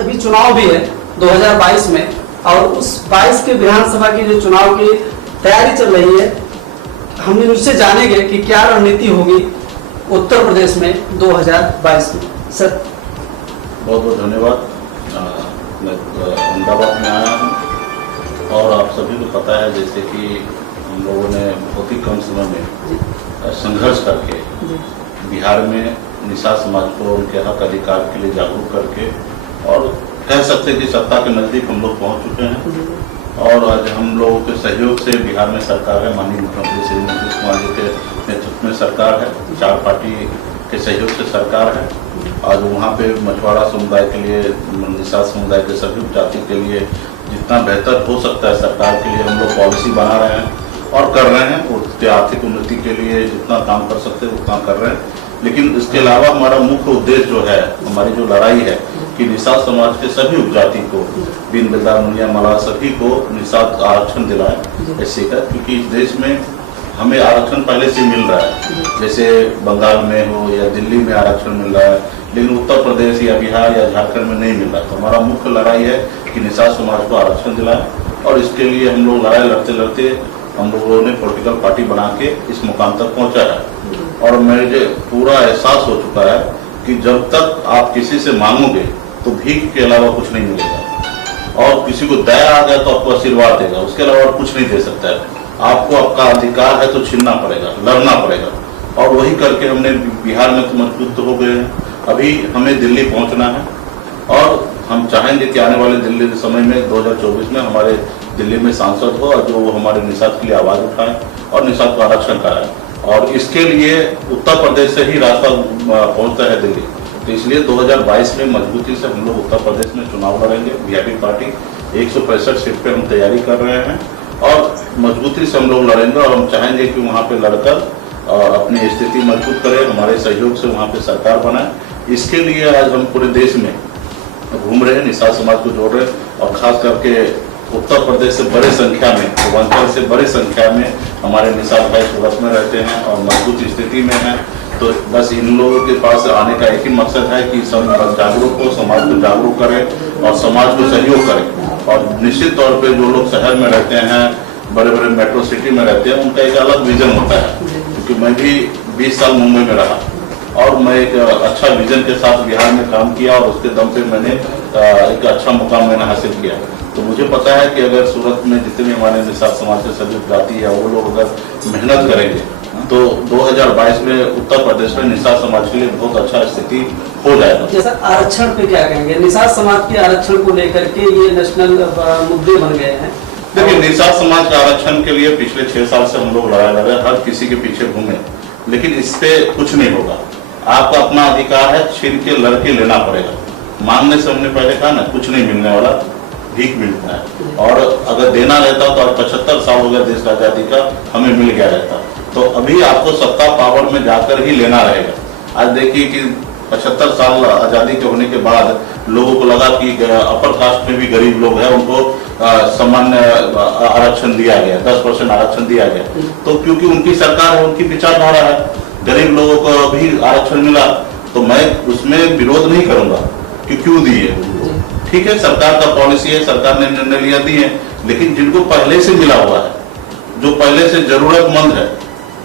अभी चुनाव भी है 2022 में, और उस 22 के विधानसभा की जो चुनाव की तैयारी चल रही है, हम उससे जानेंगे कि क्या रणनीति होगी उत्तर प्रदेश में 2022 में। सर बहुत बहुत धन्यवाद। मैं अहमदाबाद में आया हूँ और आप सभी को पता है जैसे कि हम लोगों ने बहुत ही कम समय में संघर्ष करके बिहार में निषाद समाज को उनके हक अधिकार के लिए जागरूक करके, और कह सकते हैं कि सत्ता के नज़दीक हम लोग पहुँच चुके हैं। और आज हम लोगों के सहयोग से बिहार में सरकार है, माननीय मुख्यमंत्री श्री नीतीश कुमार जी के नेतृत्व में सरकार है, 4 पार्टी के सहयोग से सरकार है। आज वहाँ पे मछुआरा समुदाय के लिए, निषाद समुदाय के सभी जाति के लिए जितना बेहतर हो सकता है सरकार के लिए हम लोग पॉलिसी बना रहे हैं और कर रहे हैं। उसके आर्थिक उन्नति के लिए जितना काम कर सकते हैं उतना कर रहे हैं। लेकिन इसके अलावा हमारा मुख्य उद्देश्य जो है, हमारी जो लड़ाई है कि निषाद समाज के सभी उपजाति को, दीन दयाल मुनिया मल्लाह सभी को निषाद आरक्षण दिलाएं ऐसे का, क्योंकि इस देश में हमें आरक्षण पहले से मिल रहा है, जैसे बंगाल में हो या दिल्ली में आरक्षण मिल रहा है, लेकिन उत्तर प्रदेश या बिहार या झारखंड में नहीं मिल रहा। तो हमारा मुख्य लड़ाई है कि निषाद समाज को आरक्षण दिलाएं, और इसके लिए हम लोग लड़ाई लड़ते लड़ते हम लोगों ने पॉलिटिकल पार्टी बना के इस मुकाम तक पहुंचा है। और मुझे पूरा एहसास हो चुका है कि जब तक आप किसी से मांगोगे तो भीख के अलावा कुछ नहीं मिलेगा, और किसी को दया आ गया तो आपको आशीर्वाद देगा, उसके अलावा और कुछ नहीं दे सकता है। आपको आपका अधिकार है तो छीनना पड़ेगा, लड़ना पड़ेगा, और वही करके हमने बिहार में तो मजबूत हो गए हैं। अभी हमें दिल्ली पहुंचना है, और हम चाहेंगे कि आने वाले दिल्ली के समय में 2024 में हमारे दिल्ली में सांसद हो और जो हमारे निषाद के लिए आवाज़ उठाएं और निषाद को आरक्षण कराएं। और इसके लिए उत्तर प्रदेश से ही रास्ता पहुंचता है दिल्ली। तो इसलिए 2022 में मजबूती से हम लोग उत्तर प्रदेश में चुनाव लड़ेंगे। बीजेपी पार्टी 165 सीट पे हम तैयारी कर रहे हैं, और मजबूती से हम लोग लड़ेंगे। और हम चाहेंगे कि वहाँ पे लड़कर अपनी स्थिति मजबूत करें, हमारे सहयोग से वहाँ पे सरकार बनाए। इसके लिए आज हम पूरे देश में घूम रहे हैं, निषाद समाज को जोड़ रहे हैं, और खास करके उत्तर प्रदेश से बड़ी संख्या में, पूर्वांचल से बड़ी संख्या में हमारे निषाद भाई सूरत में रहते हैं और मजबूत स्थिति में हैं। तो बस इन लोगों के पास आने का एक ही मकसद है कि सब जागरूक हो, समाज को जागरूक करें और समाज को सहयोग करें। और निश्चित तौर पे जो लोग शहर में रहते हैं, बड़े बड़े मेट्रो सिटी में रहते हैं, उनका एक अलग विजन होता है। क्योंकि मैं भी 20 साल मुंबई में रहा, और मैं एक अच्छा विजन के साथ बिहार में काम किया, और उसके दम पे मैंने एक अच्छा मुकाम मैंने हासिल किया। तो मुझे पता है कि अगर सूरत में जितने हमारे निषाद समाज से सभी जाति है वो लोग अगर मेहनत करेंगे तो 2022 में उत्तर प्रदेश में निषाद समाज के लिए बहुत अच्छा स्थिति हो जाएगा। जैसा आरक्षण पे क्या कहेंगे? निषाद समाज के आरक्षण को लेकर के ये नेशनल मुद्दे बन गए हैं। देखिए, निषाद समाज के आरक्षण के लिए पिछले 6 साल से हम लोग लड़ाई लड़ रहे हैं, हर किसी के पीछे घूमे, लेकिन इस पे कुछ नहीं होगा। आपका अपना अधिकार है, छीन के लड़के लेना पड़ेगा। मांगने से हमने पहले कहा ना, कुछ नहीं मिलने वाला, भीख मिलता है। और अगर देना रहता तो 75 साल हो गया देश की आजादी का, हमें मिल गया रहता। तो अभी आपको सत्ता पावर में जाकर ही लेना रहेगा। आज देखिए कि 75 साल आजादी के होने के बाद लोगों को लगा कि अपर कास्ट में भी गरीब लोग हैं, उनको सामान्य आरक्षण दिया गया, 10% आरक्षण दिया गया। तो क्योंकि उनकी सरकार है, उनकी विचारधारा है, गरीब लोगों को भी आरक्षण मिला, तो मैं उसमें विरोध नहीं करूंगा कि क्यों दिए। ठीक है, सरकार का पॉलिसी है, सरकार ने निर्णय लिया दिए, लेकिन जिनको पहले से मिला हुआ है, जो पहले से जरूरतमंद है,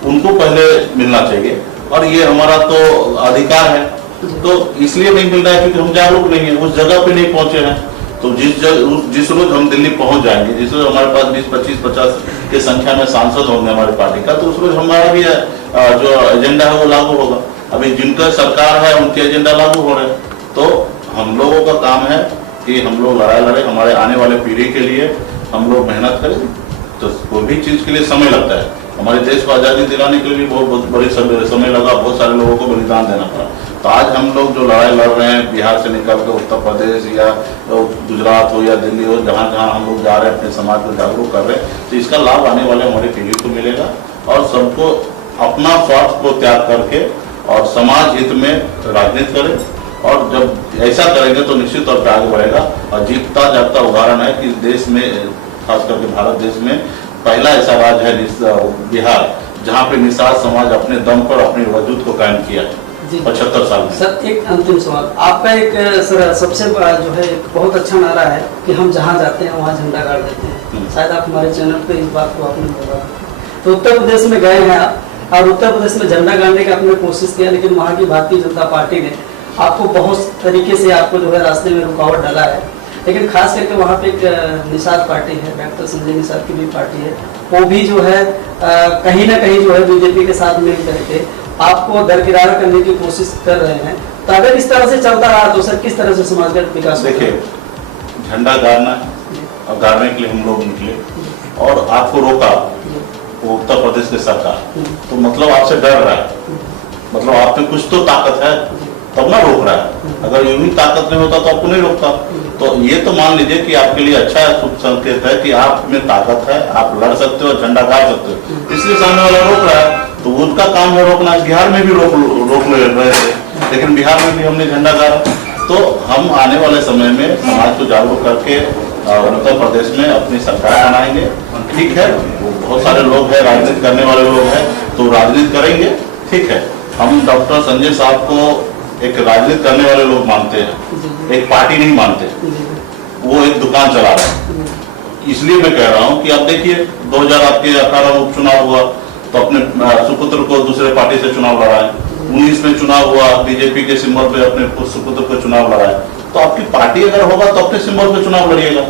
उनको पहले मिलना चाहिए। और ये हमारा तो अधिकार है। तो इसलिए नहीं मिल रहा है क्योंकि हम जागरूक नहीं है, उस जगह पे नहीं पहुंचे हैं। तो जिस रोज हम दिल्ली पहुंच जाएंगे, जिस रोज हमारे पास 20, 25, 50 की संख्या में सांसद होंगे हमारी पार्टी का, तो उस रोज हमारा भी जो एजेंडा है वो लागू होगा। अभी जिनका सरकार है उनके एजेंडा लागू हो रहे हैं। तो हम लोगों का काम है कि हम लोग लड़ाई लड़े, हमारे आने वाले पीढ़ी के लिए हम लोग मेहनत करें। तो कोई भी चीज के लिए समय लगता है। हमारे देश को आजादी दिलाने के लिए भी बहुत बड़ी समय लगा, बहुत सारे लोगों को बलिदान देना पड़ा। तो आज हम लोग जो लड़ाई लड़ रहे हैं, बिहार से निकल कर उत्तर प्रदेश या गुजरात हो या दिल्ली हो, जहाँ जहाँ हम लोग जा रहे हैं, अपने समाज को जागरूक कर रहे हैं, तो इसका लाभ आने वाले हमारी पीढ़ी को मिलेगा। और सबको अपना स्वार्थ को त्याग करके और समाज हित में राजनीति करें, और जब ऐसा करेंगे तो निश्चित तौर पर आगे बढ़ेगा। और जीतता जागता उदाहरण है कि देश में, खास करके भारत देश में पहला ऐसा राज्य है बिहार, जहाँ पे निषाद समाज अपने दम पर अपने वजूद को कायम किया है। जी। 75 साल में। सर एक अंतिम सवाल आपका, एक सर सबसे बड़ा जो है एक बहुत अच्छा नारा है कि हम जहाँ जाते हैं वहाँ झंडा गाड़ देते हैं। शायद आप हमारे चैनल पे इस बात को आपने बोला। तो उत्तर प्रदेश में गए हैं आप और उत्तर प्रदेश में झंडा गाड़ने का आपने कोशिश किया, लेकिन वहाँ की भारतीय जनता पार्टी ने आपको बहुत तरीके से आपको जो है रास्ते में रुकावट डाला है। लेकिन खास करके वहाँ पे एक निषाद पार्टी है, डॉक्टर संजय निषाद की भी पार्टी है, वो भी जो है कहीं ना कहीं जो है बीजेपी के साथ मिल करके आपको दरकिनार करने की कोशिश कर रहे हैं। तो अगर इस तरह से चलता रहा तो सर किस तरह से समाज का विकास होगा? देखिए, झंडा गाड़ना और गाड़ने के लिए हम लोग निकले और आपको रोका वो उत्तर प्रदेश की सरकार, तो मतलब आपसे डर रहा है, मतलब आप में कुछ तो ताकत है तब ना रोक रहा है। अगर यूं ही ताकत नहीं होता तो आपको नहीं रोकता। तो ये तो मान लीजिए कि आपके लिए अच्छा शुभ संकेत है कि आप में ताकत है, आप लड़ सकते हो, झंडा गाड़ सकते हो, इसलिए सामने वाला रोक रहा है। तो उनका काम है रोकना। बिहार में भी रोक ले रहे थे, लेकिन बिहार में भी हमने झंडा गाड़ा। तो हम आने वाले समय में समाज को जागरूक करके उत्तर प्रदेश में अपनी सरकार बनाएंगे। ठीक है, बहुत सारे लोग हैं, राजनीति करने वाले लोग हैं, तो राजनीति करेंगे, ठीक है। हम डॉक्टर संजय साहब को एक राजनीति करने वाले लोग मानते हैं, एक पार्टी नहीं मानते। वो एक दुकान चला रहे हैं। इसलिए मैं कह रहा हूं कि आप देखिए 2018 में उपचुनाव हुआ तो अपने सुपुत्र को दूसरे पार्टी से चुनाव लड़ाए। 19 में चुनाव हुआ, बीजेपी के सिंबल पे अपने सुपुत्र को चुनाव लड़ाए। तो आपकी पार्टी अगर होगा तो अपने सिंबल पे चुनाव लड़िएगा।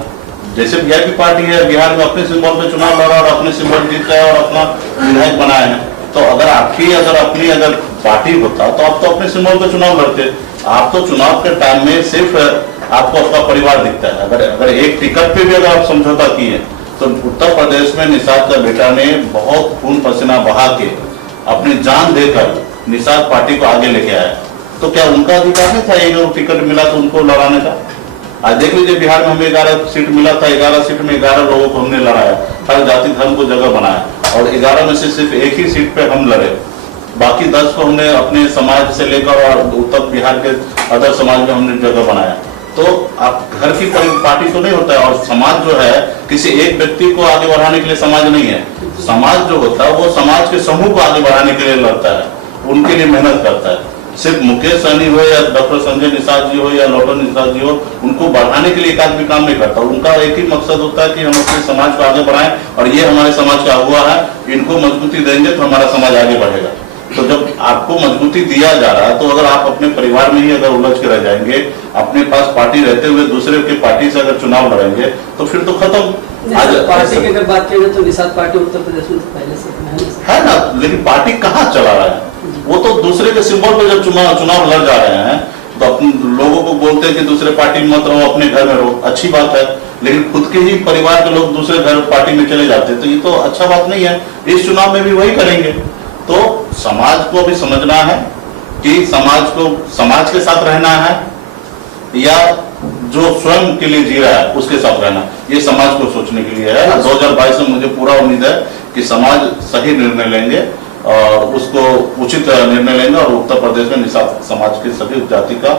जैसे बिहार की पार्टी है, बिहार में अपने सिंबल पे चुनाव लड़ा और अपने सिंबल जीत गए और अपना विधायक बनाए हैं। तो अगर अपनी अगर पार्टी होता तो आप तो अपने सिंबल पे चुनाव लड़ते। आप तो चुनाव के टाइम में सिर्फ आपको आपका परिवार दिखता है। अगर एक टिकट पे भी अगर आप समझौता किए तो उत्तर प्रदेश में निषाद का बेटा ने बहुत खून पसीना बहा के अपनी जान देकर निषाद पार्टी को आगे लेके आया। तो क्या उनका अधिकार नहीं था एक टिकट मिला तो उनको लड़ाने का? आज देख लीजिए, बिहार में हमें 11 सीट मिला था, 11 सीट में 11 लोगों को हमने लड़ाया, हर जाति धर्म को जगह बनाया और 11 में से सिर्फ एक ही सीट पे हम लड़े। बाकी 10 को हमने अपने समाज से लेकर और उत्तर बिहार के अदर समाज में हमने जगह बनाया। तो आप घर की पार्टी तो नहीं होता है। और समाज जो है किसी एक व्यक्ति को आगे बढ़ाने के लिए समाज नहीं है। समाज जो होता है वो समाज के समूह को आगे बढ़ाने के लिए लड़ता है, उनके लिए मेहनत करता है। सिर्फ मुकेश सहनी हो या डॉक्टर संजय निषाद जी हो या लॉटन निषाद जी हो, उनको बढ़ाने के लिए एक आदमी काम नहीं करता। उनका एक ही मकसद होता है कि हम अपने समाज को आगे बढ़ाएं और ये हमारे समाज का अगुवा है, इनको मजबूती देंगे तो हमारा समाज आगे बढ़ेगा। तो जब आपको मजबूती दिया जा रहा है तो अगर आप अपने परिवार में ही अगर उलझ के रह जाएंगे, अपने पास पार्टी रहते हुए दूसरे के पार्टी से अगर चुनाव लड़ेंगे तो फिर तो खत्म। आज पार्टी की अगर बात करें तो निषाद पार्टी उत्तर प्रदेश में पहले से है ना, लेकिन पार्टी कहाँ चला रहा है? वो तो दूसरे के सिंबल पे जब चुनाव लड़ जा रहे हैं तो अपने लोगों को बोलते हैं कि दूसरे पार्टी में मत रहो, अपने घर में रहो। अच्छी बात है, लेकिन खुद के ही परिवार के लोग दूसरे घर पार्टी में चले जाते हैं तो ये तो अच्छा बात नहीं है। इस चुनाव में भी वही करेंगे। तो समाज को भी समझना है कि समाज को समाज के साथ रहना है या जो स्वयं के लिए जी रहा है उसके साथ रहना, ये समाज को सोचने के लिए है। 2022 में मुझे पूरा उम्मीद है कि समाज सही निर्णय लेंगे और उसको उचित निर्णय लेंगे और उत्तर प्रदेश में निषाद समाज के सभी जाति का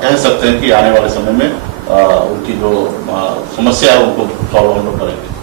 कह सकते हैं कि आने वाले समय में उनकी जो समस्या है उनको सॉल्व हम लोग करेंगे।